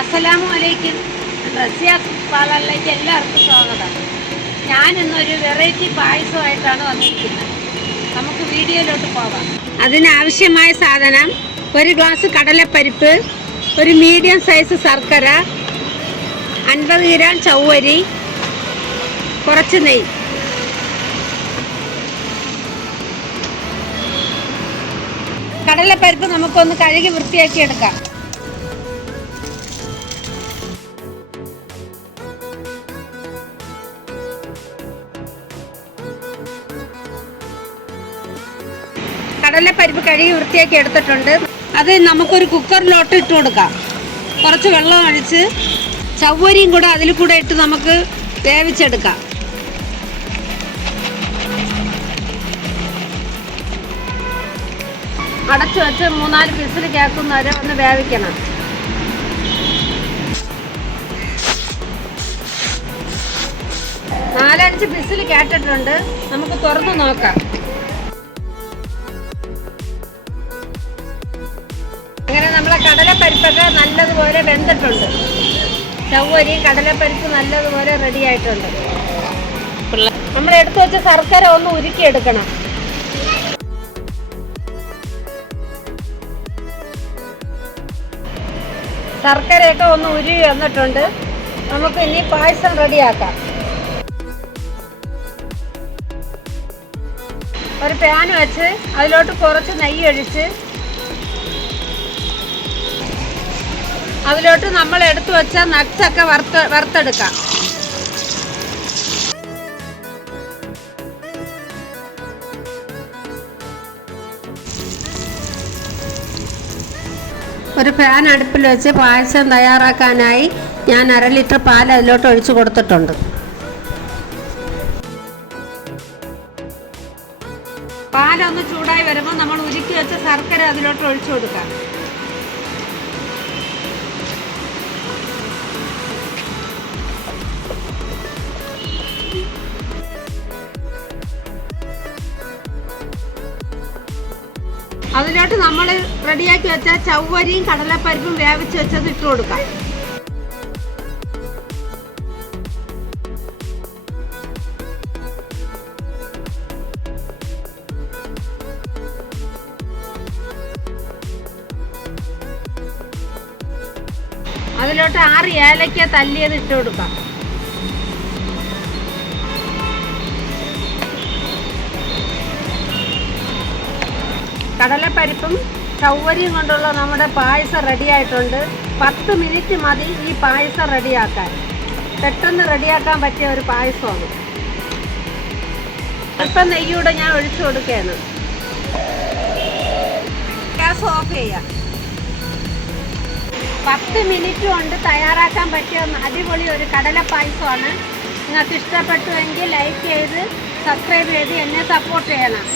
അസ്സലാമു അലൈക്കും. റസിയാസ് പാർലറിലേക്ക് എല്ലാവർക്കും സ്വാഗതം. ഞാനിന്നൊരു വെറൈറ്റി പായസമായിട്ടാണ് വന്നിരിക്കുന്നത്. നമുക്ക് വീഡിയോയിലോട്ട് പോകാം. അതിനാവശ്യമായ സാധനം: ഒരു ഗ്ലാസ് കടലപ്പരിപ്പ്, ഒരു മീഡിയം സൈസ് ശർക്കര, 50 ഗ്രാം ചവ്വരി, കുറച്ച് നെയ്യ്. കടലപ്പരിപ്പ് നമുക്കൊന്ന് കഴുകി വൃത്തിയാക്കി എടുക്കാം. കടലപ്പരിപ്പ് കഴുകി വൃത്തിയാക്കി എടുത്തിട്ടുണ്ട്. അത് നമുക്കൊരു കുക്കറിലോട്ട് ഇട്ട് കൊടുക്കാം. കുറച്ച് വെള്ളം ഒഴിച്ച് ചവ്വരിയും കൂടെ അതിൽ കൂടെ ഇട്ട് നമുക്ക് വേവിച്ചെടുക്കാം. അടച്ചു വെച്ച് 3-4 വിസിൽ കേൾക്കുന്നവരെ ഒന്ന് വേവിക്കണം. നാലഞ്ച് വിസിൽ കേട്ടിട്ടുണ്ട്. നമുക്ക് തുറന്ന് നോക്കാം. അങ്ങനെ നമ്മളെ കടലപ്പരിപ്പൊക്കെ നല്ലതുപോലെ വെന്തിട്ടുണ്ട്. ചവ്വരി കടലപ്പരിപ്പ് നല്ലതുപോലെ റെഡി ആയിട്ടുണ്ട്. നമ്മൾ എടുത്തു വെച്ച ശർക്കര ഒന്ന് ഉരുക്കിയെടുക്കണം. ശർക്കരയൊക്കെ ഒന്ന് ഉരുകി വന്നിട്ടുണ്ട്. നമുക്ക് ഇനി പായസം റെഡിയാക്കാം. ഒരു പാൻ വെച്ച് അതിലോട്ട് കുറച്ച് നെയ്യ് ഒഴിച്ച് അതിലോട്ട് നമ്മൾ എടുത്തു വെച്ച നട്ട്സൊക്കെ വറുത്തെടുക്കാം. ഒരു പാൻ അടുപ്പിൽ വെച്ച് പായസം തയ്യാറാക്കാനായി ഞാൻ 1/2 ലിറ്റർ പാൽ അതിലോട്ട് ഒഴിച്ചു കൊടുത്തിട്ടുണ്ട്. പാലൊന്ന് ചൂടായി വരുമ്പോൾ നമ്മൾ ഉരുക്കി വെച്ച ശർക്കര അതിലോട്ട് ഒഴിച്ചു കൊടുക്കാം. അതിലോട്ട് നമ്മൾ റെഡിയാക്കി വെച്ച ചവ്വരിയും കടലപ്പരിപ്പും വേവിച്ച് വെച്ചത് ഇട്ട് കൊടുക്കാം. അതിലോട്ട് 6 ഏലക്ക തല്ലിയത് ഇട്ട് കൊടുക്കാം. കടലപ്പരിപ്പും ചവ്വരിയും കൊണ്ടുള്ള നമ്മുടെ പായസം റെഡി ആയിട്ടുണ്ട്. 10 മിനിറ്റ് മതി ഈ പായസം റെഡിയാക്കാൻ. പെട്ടെന്ന് റെഡിയാക്കാൻ പറ്റിയ ഒരു പായസമാണ്. അല്പം നെയ്യൂടെ ഞാൻ ഒഴിച്ചു കൊടുക്കുകയാണ്. ഗ്യാസ് ഓഫ് ചെയ്യാം. 10 മിനിറ്റ് കൊണ്ട് തയ്യാറാക്കാൻ പറ്റിയ അടിപൊളി ഒരു കടല പായസമാണ്. നിങ്ങൾക്ക് ഇഷ്ടപ്പെട്ടുവെങ്കിൽ ലൈക്ക് ചെയ്ത് സബ്സ്ക്രൈബ് ചെയ്ത് എന്നെ സപ്പോർട്ട് ചെയ്യണം.